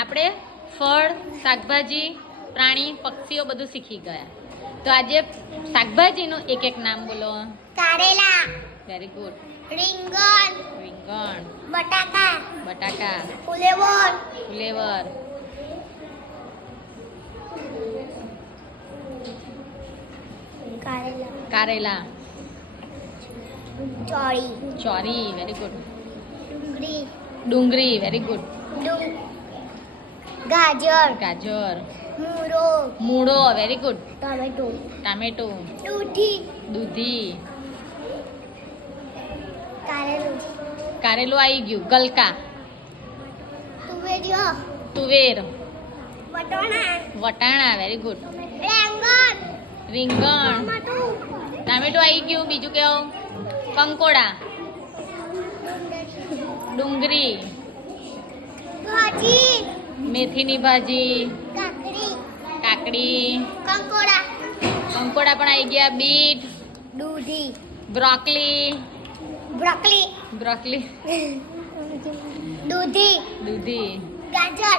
આપણે ફળ, શાકભાજી, પ્રાણી, પક્ષીઓ બધું શીખી ગયા. તો આજે શાકભાજીનું એક એક નામ બોલો. કારેલા, વેરી ગુડ. રીંગણ, રીંગણ, બટાકા, બટાકા, ફુલેવર, ફુલેવર, કારેલા, કારેલા, ચોળી, ચોરી, વેરી ગુડ. ડુંગળી, ડુંગળી, વેરી ગુડ. ગાજર, ગાજર, મૂળો, મૂળો, વેરી ગુડ. ટમેટો, ટામેટું, દૂધી, દૂધી, કારેલું, કારેલું આવી ગયું. ગલકા, તુવેરિયો, તુવેર, વટાણા, વટાણા, વેરી ગુડ. રેંગણ, રીંગણ, ટમાટું, ટામેટું આવી ગયું. બીજું કેવું? કંકોડા, ડુંગળી, ભાજી, મેથીની ભાજી, કાકડી, કાકડી, કંકોડા, કંકોડા પણ આવી ગયા. બીટ, દૂધી, બ્રોકલી, બ્રોકલી, બ્રોકલી, દૂધી, દૂધી, ગાજર,